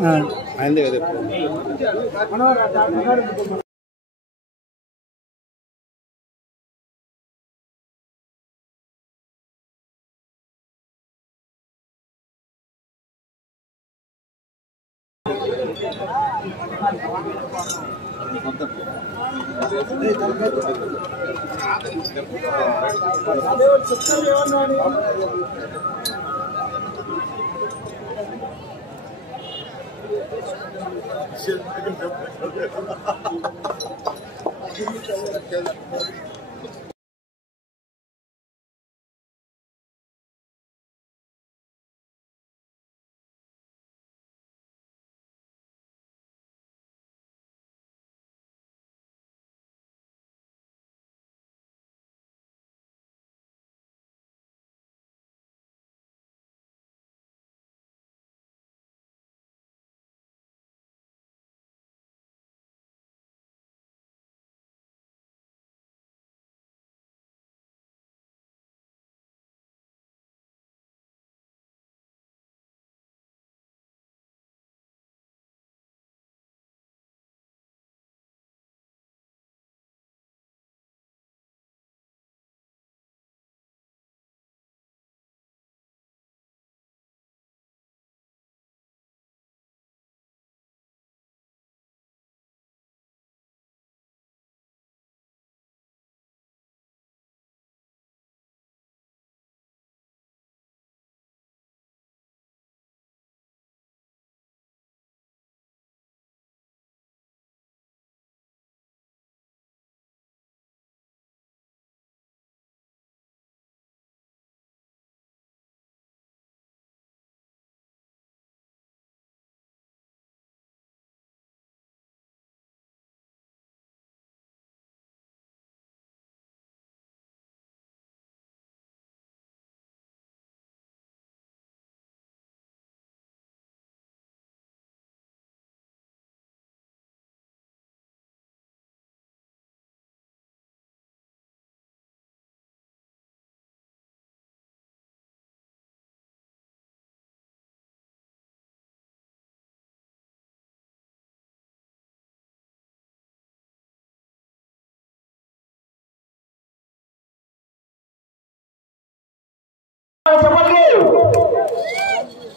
ఆయనదే కదా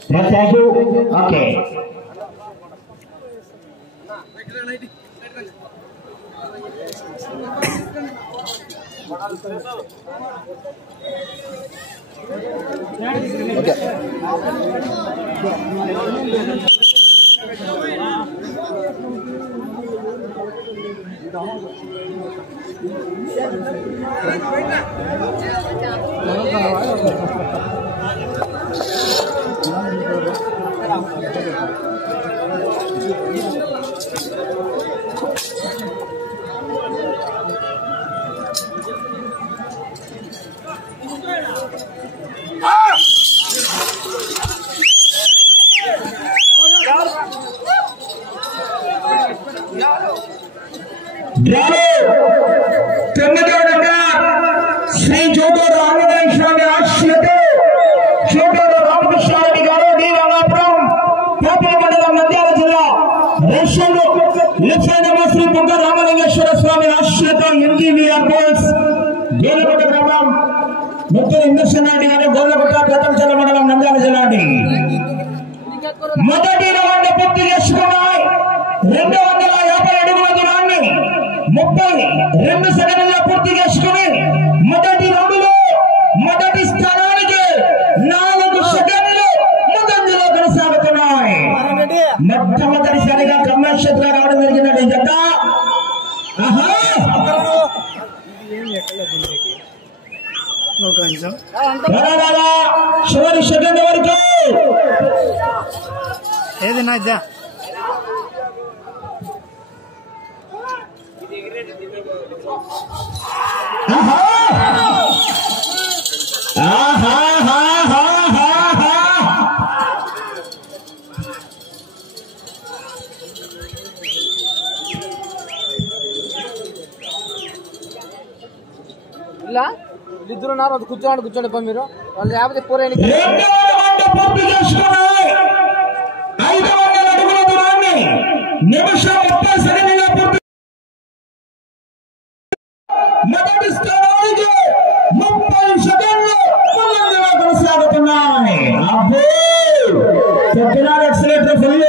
Thank you. Okay. Shri Jotur Anjaneya आश्रयतो जोटूर रामकृष्ण रेड्डी गारू डी रामापुరం పోపల మండలం నంద్యాల జిల్లా రేషన్లో లక్ష్మణ శ్రీ బొగ్గ రామలింగేశ్వర స్వామి ఆశ్రయతో ఎంజీవీఆర్ బాయ్స్ గోలగుట్ట గ్రామం ముత్తూరు ఇంద్రసేన రెడ్డి గారు గోలగుట్ట ప్రతాపచర్ల మండలం నంద్యాల జిల్లా అండి మొదటి రౌండ్ పూర్తి చేసుకున్నాయి 250 అడుగుల దూరాన్ని 32 సెకండ్లలో పూర్తి చేసుకుని మొదటి రౌండ్లో మొదటి స్థానానికి 4 సెకండ్లు ముందంజలో కొనసాగుతున్నాయి. మొట్టమొదటిసారిగా కమర్షియల్ గా రావడం జరిగిందండి జత. చివరి సెకండ్ వరకు ఏదైనా ఇద్దరు ఉన్నారు అది కూర్చోండి మీరు వాళ్ళు 50 పూర్తి 500 అడుగుల నిమిషం 30 సెకండ్ల పూర్తి మొదటి స్థానానికి 30 సెకండ్లు ముందంజలో కొనసాగుతున్నాయి. అబ్బో చెప్తున్నారు ఎక్సలేటర్ ఫుల్.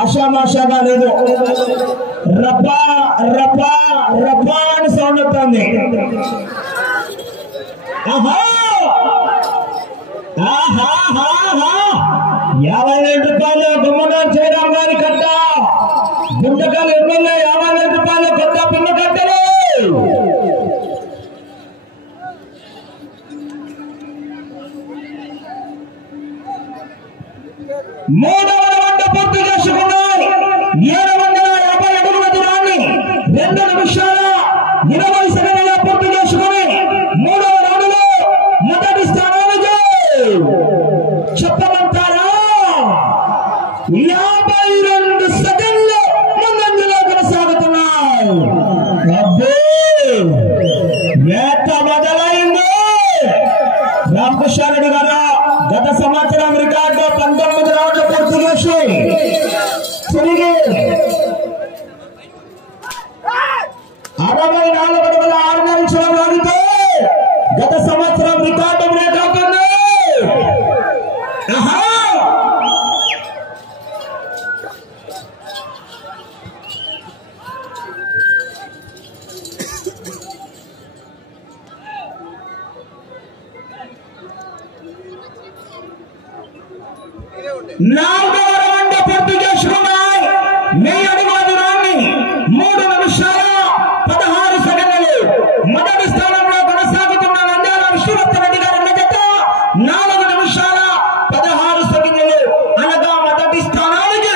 ఆశామాషాగా లేదు. రపా రపా రపా అని సౌండ్ వస్తుంది. ఆహా 50,000 రూపాయలు గుమ్మగారు జయరాం గారి కట్ట. గుంటకల్ ఎమ్మెల్యే 50,000 రూపాయలు కొత్త పిల్ల కట్టలు. మూడవ రౌండ్ పూర్తి చేసుకున్నాయి. 750 అడుగుల దూరాన్ని 2 నిమిషాల 20 సెకండ్ల పూర్తి చేసుకుని మూడవ రౌండ్లో మొదటి స్థానానికి చెప్పమంటారా 52 సెకండ్లు ముందంజలో కొనసాగుతున్నాయి. అబ్బో వేట మొదలైంది. రామకృష్ణ రెడ్డి గారు గత సంవత్సరం రికార్డు 19 రౌండ్లు పూర్తి చేసి తిరిగి 64 అడుగుల 6 నిమిషాల లాగితే గత సంవత్సరం రికార్డు బ్రేక్ అవుతుంది. నాలుగవ రౌండ్ పూర్తి చేసుకున్నాయి. 1000 అడుగుల దూరాన్ని 3 నిమిషాల 16 సెకండ్లు మొదటి స్థానంలో కొనసాగుతున్న నంద్యాల విష్ణువర్ధన్ రెడ్డి గారి జత 4 నిమిషాల 16 సెకండ్లు అనగా మొదటి స్థానానికి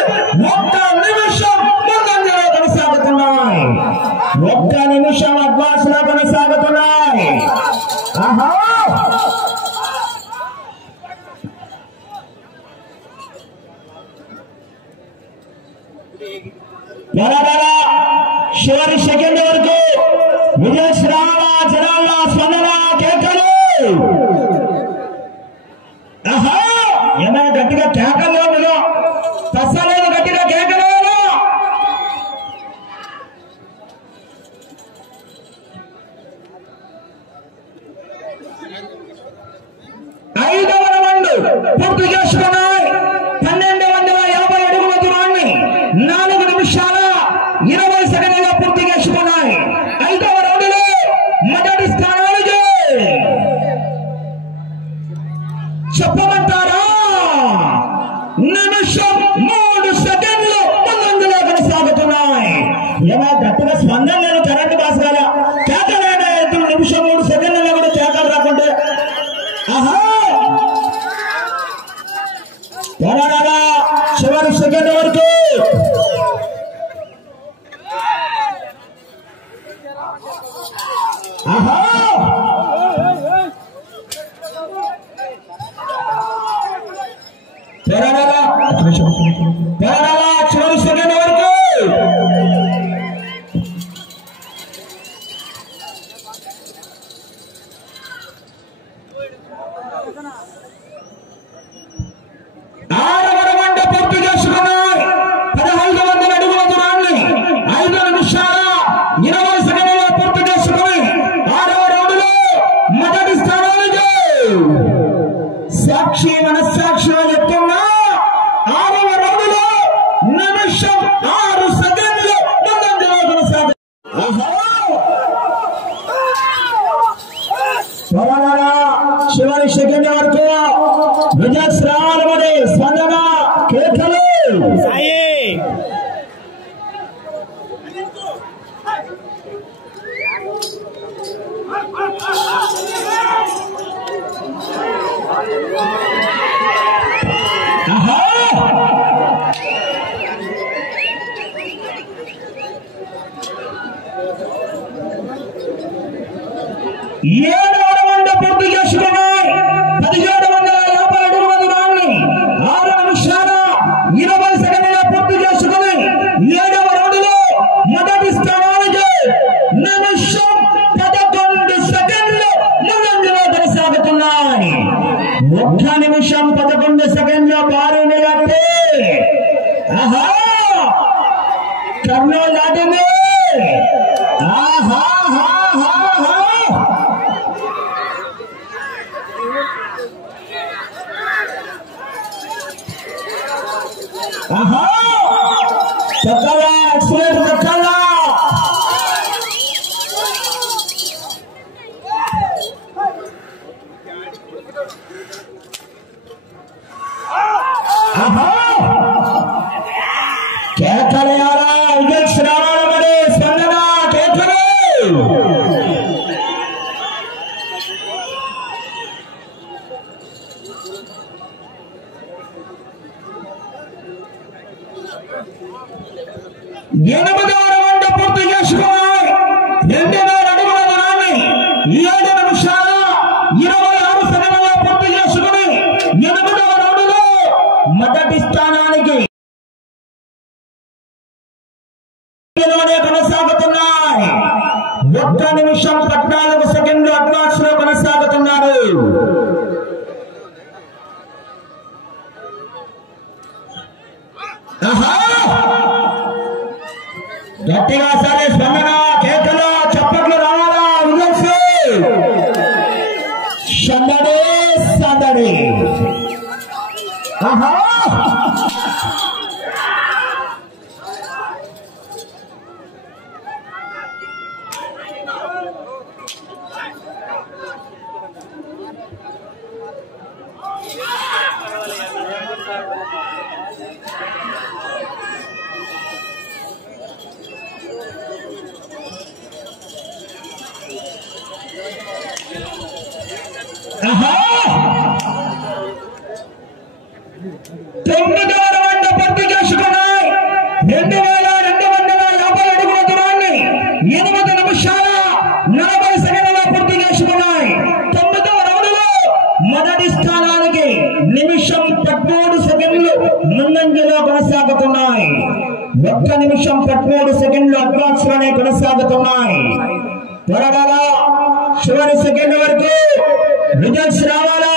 1 నిమిషం ముందంజలో కొనసాగుతున్నాయి. 1 నిమిషం అడ్వాన్స్ లో కొనసాగుతున్నాయి. ఆహా చివరి సెకండ్ వరకు విజయశ్రాల జనాల స్పందన కేకలు. ఏమైనా గట్టిగా కేకలు ఉండదు. తస్సలేదు గట్టిగా కేకలు. ఐదవ రౌండ్ పూర్తి చేసుకున్నాయి. 1250 అడుగుల దూరాన్ని 4 నిమిషాల 20 సెకండ్లుగా పూర్తి చేసుకున్నాయి. 5వ రౌండ్లో మొదటి స్థానానికి చెప్పమంటారా నిమిషం 3 సెకండ్లు ముందంజలో కొనసాగుతున్నాయి. ఏమైనా గట్టిగా స్పందన నేను కరెంటు బాసగాల కేకలేడ నిమిషం 3 సెకండ్లలో కూడా కేకలు రాకుంటే చివరి సెకండ్ వరకు చివరి సెకండ్ వరకు పూర్తి చేసుకున్నాయి. 1500 అడుగుల దూరాన్ని 5 నిమిషాల 20 సెకండ్లలో పూర్తి చేసుకుని 6వ రౌండ్లో మొదటి స్థానానికి సాక్షి మనస్సాక్షిలో చెప్తున్నా 6వ రౌండ్లో నిమిషం 6 సెకండ్లు ముందంజలో కొనసాగు. చివరి సెకండ్ వరకు విజయశ్రాల మరి స్పందన కేకలు. ఏడవ రౌండ్ పూర్తి చేసుకున్నాయి. 1750 అడుగుల దూరాన్ని 6 నిమిషాల 20 సెకండ్లుగా పూర్తి చేసుకుని 7వ రౌండ్లో మొదటి స్థానానికి నిమిషం 11 సెకండ్లు ముందంజలో కొనసాగుతున్నాయి. 1 నిమిషం 11 సెకండ్ల భారీ నిలబడి ఆహా కర్నూలు దాటింది ఆహా ఆహా చక్కగా ఎక్సలెంట్ చక్కగా ఆహా కేకలేయాలా విజయ్ శ్రావణ మరి స్పందన కేకలు ఎనిమిదవ రౌండ్ పూర్తి చేసుకున్నాయి 2000 అడుగుల దూరాన్ని 7 నిమిషాల 26 సెకండ్లలో పూర్తి చేసుకుని 8వ రౌండ్లో మొదటి స్థానానికి కొనసాగుతున్నాయి 1 నిమిషం 14 సెకండ్లు అడ్వాన్స్ లో కొనసాగుతున్నారు గట్టిగా సరే స్పందన కేకలు చప్పట్లు రావాలా సందడి సందడి ఆహా పూర్తి చేసుకున్నాయి 2250 అడుగుల దూరాన్ని 8 నిమిషాల 40 సెకండ్లలో పూర్తి చేసుకున్నాయి 9వ రౌండ్లో మొదటి స్థానానికి నిమిషం 13 సెకండ్లు ముందంజలో కొనసాగుతున్నాయి 1 నిమిషం 13 సెకండ్లు అడ్వాన్స్ లోనే కొనసాగుతున్నాయి త్వరగా చివరి సెకండ్ వరకు రిజల్ట్స్ రావాలా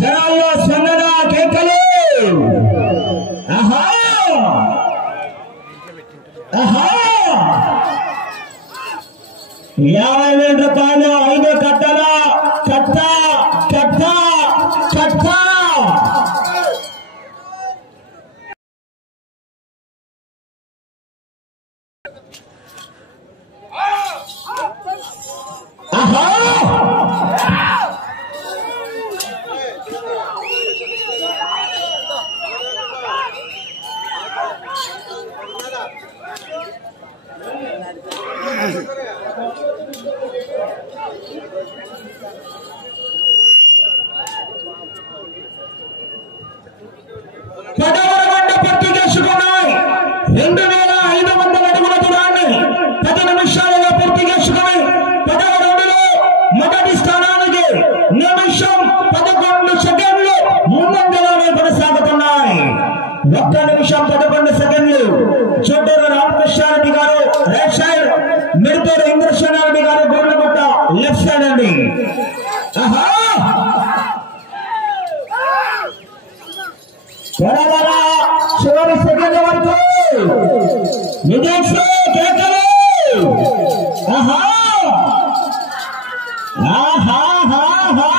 జనాల్లో స్పందన కేకలు ఆహా ఆహా 50,000 రూపాయలు 5 కట్టల కట్ట కట్ట కట్ట ఆహా పూర్తి చేసుకున్నాయి 2500 అడుగుల దూరాన్ని 10 నిమిషాలలో పూర్తి చేసుకుని 10వ రౌండ్లో మొదటి స్థానానికి నిమిషం 11 సెకండ్లు ముందంజలోనే కొనసాగుతున్నాయి 1 నిమిషం 11 సెకండ్లు చోటూరు రామకృష్ణారెడ్డి గారు రైట్ సైడ్ మిడతూరు ఇంద్రసేనారెడ్డి గారు గోర్లగుట్ట లెఫ్ట్ సైడ్ అండి ఆహా చివరి సెకండ్ వరకు విజయ్ కేకలు ఆహా ఆహా ఆహా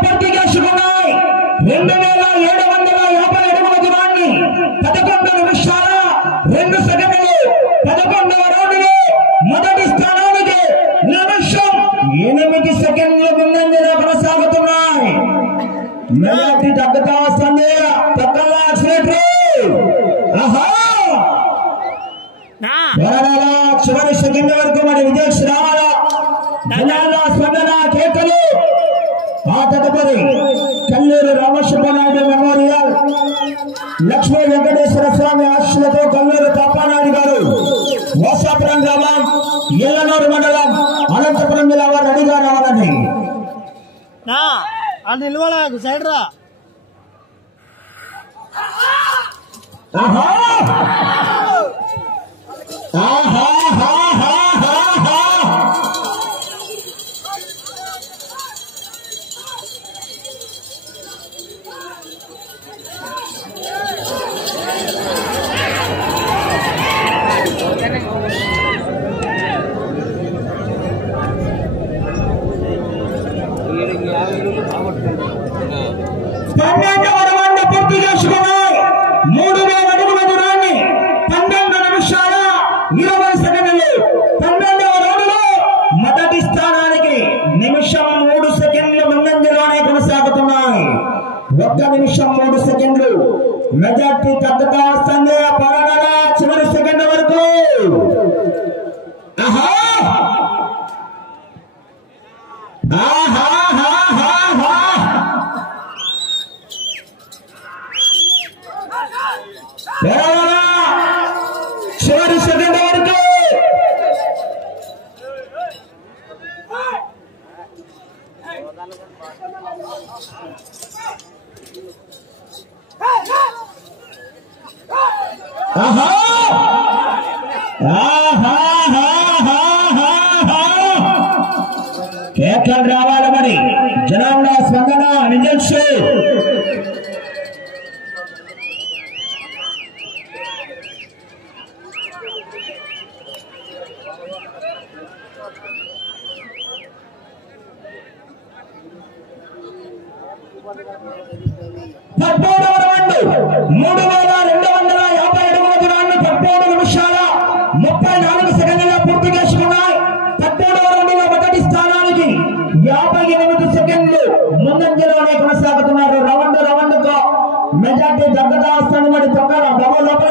పూర్తి చేసుకున్నాయి 2750 అడుగుల దూరాన్ని 11 నిమిషాల 2 సెకండ్లు 11వ రౌండ్లో మొదటి స్థానానికి నిమిషం 8 సెకండ్ల ముందంజలో కొనసాగుతున్నాయి మెలాటి తగ్గుతా వస్తుంది పక్కన ఆహా చివరి సెకండ్ వరకు మరి విజయ్ రావాలా స్పందన కేకలు ఆ తదుపరి కల్లూరు రామసుబ్బనాయుడు మెమోరియల్ లక్ష్మీ వెంకటేశ్వర స్వామి ఆశీస్సులతో కల్లూరు పాపానాయుడు గారు వాసాపురం గ్రామం ఎల్లనూరు మండలం అనంతపురం జిల్లా వారు రెడీగా రావాలండి. నిలవడా సైడ్ రా. పూర్తి చేసుకున్నాయి. 3000 అడుగుల దూరాన్ని 12 నిమిషాల 20 సెకండ్లు. 12వ రౌండ్లో మొదటి స్థానానికి నిమిషం 3 సెకండ్లు ముందంజలోనే కొనసాగుతున్నాయి. 1 నిమిషం 3 సెకండ్లు మెజార్టీ తగ్గుతా వస్తుంది. పరగల చివరి సెకండ్ వరకు. చివరి సెకండ్ వరకు కేకలు రావాలి మరి. జనాల స్పందన విజల్స్ కొనసాగుతున్నారు. రౌండ్ మెజార్టీ దగ్గరగా వస్తుంది. మరి తొక్కల బాబు లోపల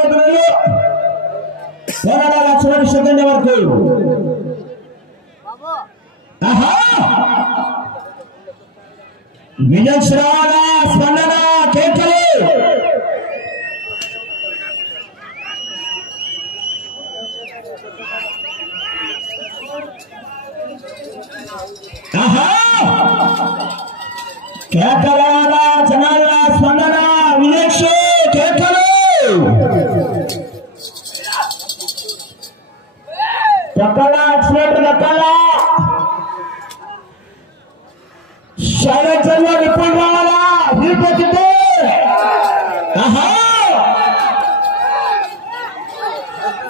పోరాడాల చివరి సెకండ్ వరకు. విజయ్ రావాలా స్పందన కేకలు. కేకల జనాల స్పందన వినేక్ష కేకలు. దక్కల యాక్సిడెంట్ దక్కల శైలజల్లో నిప్పులు రావాలా. హీట్ వచ్చింది.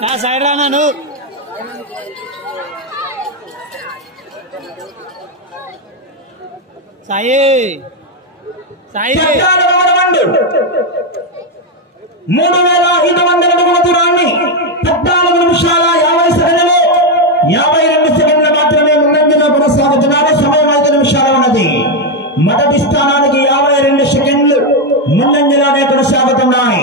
నా సైడ్ రాను. సాయి 3500 అడుగుల దూరాన్ని 14 నిమిషాల 50 సెకండ్లు 52 సెకండ్లు మాత్రమే ముందంజలో కొనసాగుతున్నారు. సమయం 5 నిమిషాలు ఉన్నది. మొదటి స్థానానికి 52 సెకండ్లు ముందంజలోనే కొనసాగుతున్నాయి.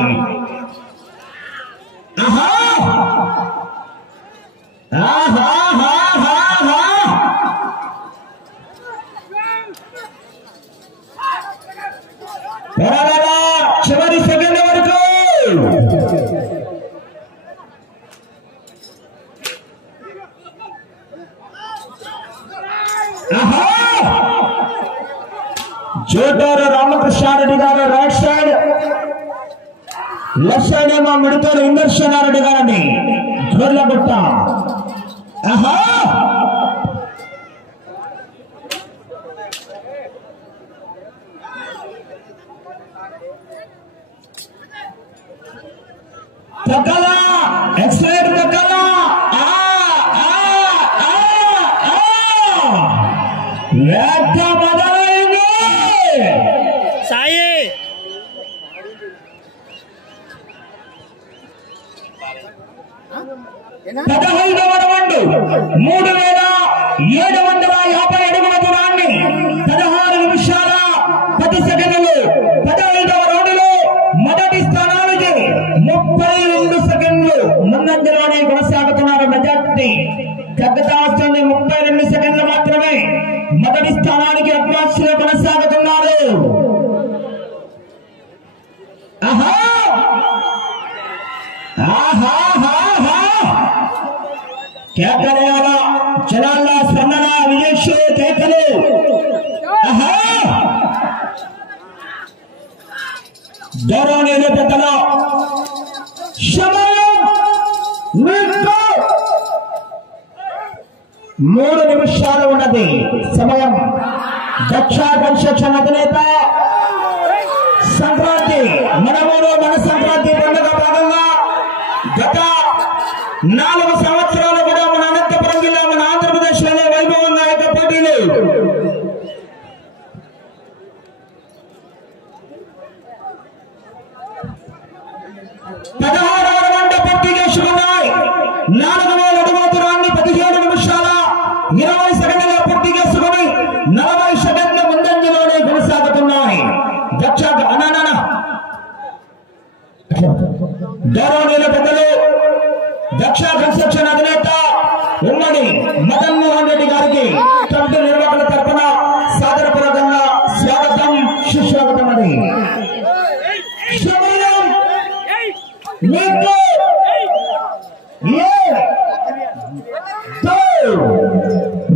చివరి సెకండ్ వరకు. జోటారు రామకృష్ణారెడ్డి గారు రైట్ సైడ్, లెఫ్ట్ సైడ్ ఏమో మిడతూరు ఇందర్శనారెడ్డి గారని జోర్లగుట్ట. తగ్గల ఎక్సైడ్ తగ్గల వేట మొదలైంది. సాయి 15వ రౌండ్ 3750 అడుగుల దూరాన్ని 16 నిమిషాల 10 సెకండ్లు. 15వ రౌండ్లో మొదటి స్థానానికి 32 సెకండ్లు ముందంజలోనే కొనసాగుతున్నారు. మెజార్టీ తగ్గుతా వస్తుంది. 32 సెకండ్లు మాత్రమే మొదటి స్థానానికి అడ్వాన్స్ లో కొనసాగుతున్నారు. కేకలేయాల జనాల స్పందన విజేష్ కేకలు గౌరవనీయులు పెద్దల సమయం 3 నిమిషాలు ఉన్నది సమయం. దక్ష కన్స్ట్రక్షన్ అధినేత సంక్రాంతి మనమూరు మన సంక్రాంతి పండుగ భాగంగా గత 4 సంవత్సరాలు కూడా మన అనంతపురం జిల్లా మన ఆంధ్రప్రదేశ్ లోనే వైభవంగా యొక్క పోటీలు పూర్తిగా శుభ్రమై 4000 అడుగుల దూరాన్ని 17 నిమిషాల 20 సెకండ్ల పూర్తి చేసుకుని 40 సెకండ్ల ముందంజలోనే కొనసాగుతున్నాయి. గౌరవనీయుల పెద్దలు దక్ష కన్స్ట్రక్షన్ అధినేత ఉమ్మడి మదన్ మోహన్ రెడ్డి గారికి కమిటీ నిర్వాహకుల తరఫున సాదరపూర్వకంగా స్వాగతం సుస్వాగతం. అని మీకు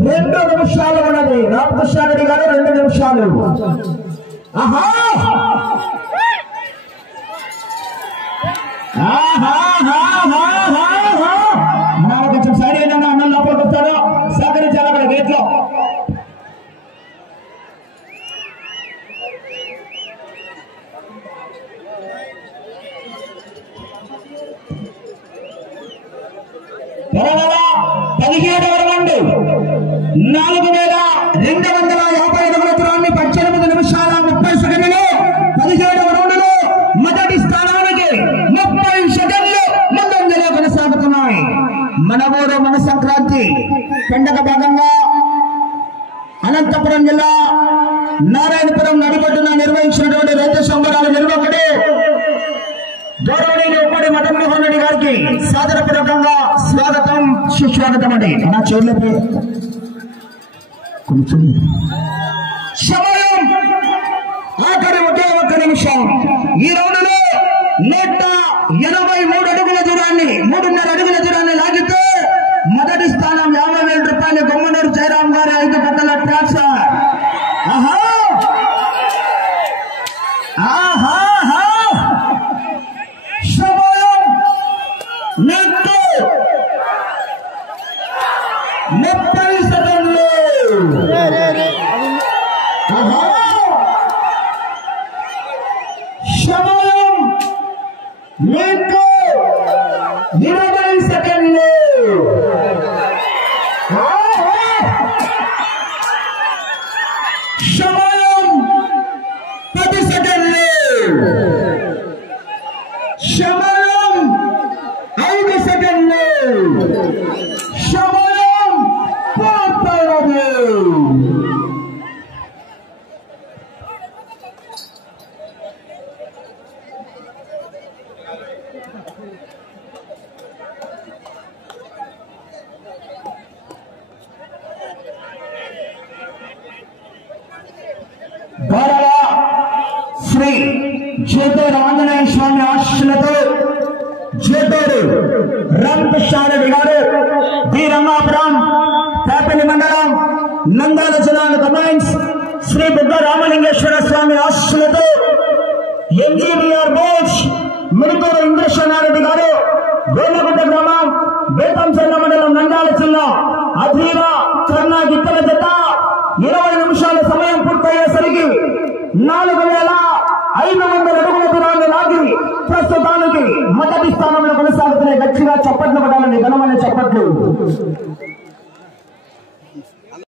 2 నిమిషాలు ఉన్నది. రామకృష్ణారెడ్డి గారు 2 నిమిషాలు. కొంచెం సైడ్ అయినా అన్న లోపలికి వస్తాడు. సహకరించాలి అక్కడ గేట్ లో. పొరవల 17వ రౌండ్ 4250 అడుగుల దూరాన్ని 18 నిమిషాల 30 సెకండ్లు 17వ రౌండ్ లో మొదటి స్థానానికి 30 సెకండ్లు ముందంజలో కొనసాగుతున్నాయి. మన ఊరు మన సంక్రాంతి పండుగ భాగంగా అనంతపురం జిల్లా నారాయణపురం నడిబొడ్డున నిర్వహించినటువంటి రైతు సంబరాల నిర్వాహకుడు గౌరవనీయులు ఉమ్మడి మదన్ మోహన్ రెడ్డి గారికి సాదరపూర్వకంగా స్వాగతం సుస్వాగతం. అండి నా చూడలేదు సమయం ఆఖరి 1 నిమిషం. ఈ రౌండ్ లో 183 అడుగుల దూరాన్ని 3.5 అడుగుల దూరాన్ని లాగితే మొదటి స్థానం 50,000 రూపాయలు గొమ్మనూరు జయరాం గారి 5 గంటల ట్రాక్టర్. సమయం 30 సెకండ్లు. సమయం మీకు 20 సెకండ్లు. సమయం 10 సెకండ్లు. సమయం 5 సెకండ్లు. సమయం పూర్తయినది. గౌరవ శ్రీ జేతూరు ఆంజనేయ స్వామి ఆశీస్సులతో జేతూరు రామకృష్ణారెడ్డి గారు డి రంగాపురం పేపల్లి మండలం నంద్యాల జిల్లాను కమాండ్స్ శ్రీ బుగ్గ రామలింగేశ్వర స్వామి ఆశీస్సులతో ఎంజీబీఆర్ బోస్ మిడుతూరు ఇంద్రసేనారెడ్డి గారు గోలగుడ్డ గ్రామం బేతంచెర్ల మండలం నంద్యాల జిల్లా అధీర కర్ణా గిత్తల జత 20 నిమిషాల సమయం పూర్తయ్యేసరికి 4,500 అడుగుల దూరాన్ని లాగి ప్రస్తుతానికి మొదటి స్థానంలో కొనసాగుతున్నాయి. గట్టిగా చప్పట్లు పడాలని ఘనమైన చప్పట్లు.